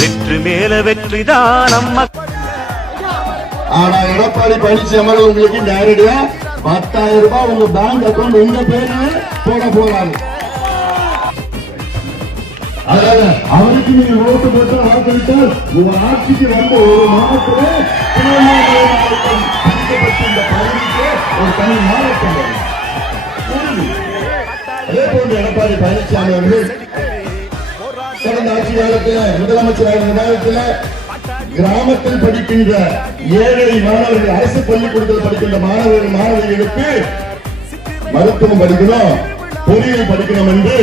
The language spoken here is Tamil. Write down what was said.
வெற்றி மேல வெற்றிதான் அம்மா. ஆனா எடப்பாடி பழனிசாமி உங்களுக்கு நேரடியா 10,000 ரூபாய் உங்க பேங்க் அக்கௌண்ட் உங்க பேரு போட போறாரு. அதனால அவருக்கு நீங்க ஓட்டு போட்டு வாக்களித்தால் உங்க ஆட்சிக்கு வந்த ஒரு மாதத்திலே இந்த பகுதிக்கு ஒரு தனி மாவட்டம். அதே போன்று எடப்பாடி பழனிசாமி அவர்கள் கடந்த ஆட்சி காலத்தில் முதலமைச்சராக காலத்தில் கிராமத்தில் படிக்கின்ற ஏழை மாணவர்கள், அரசு பள்ளிக்கூடத்தில் படிக்கின்ற மாணவர்களுக்கு மருத்துவம் படிக்கணும், பொறியியல் படிக்கணும் என்று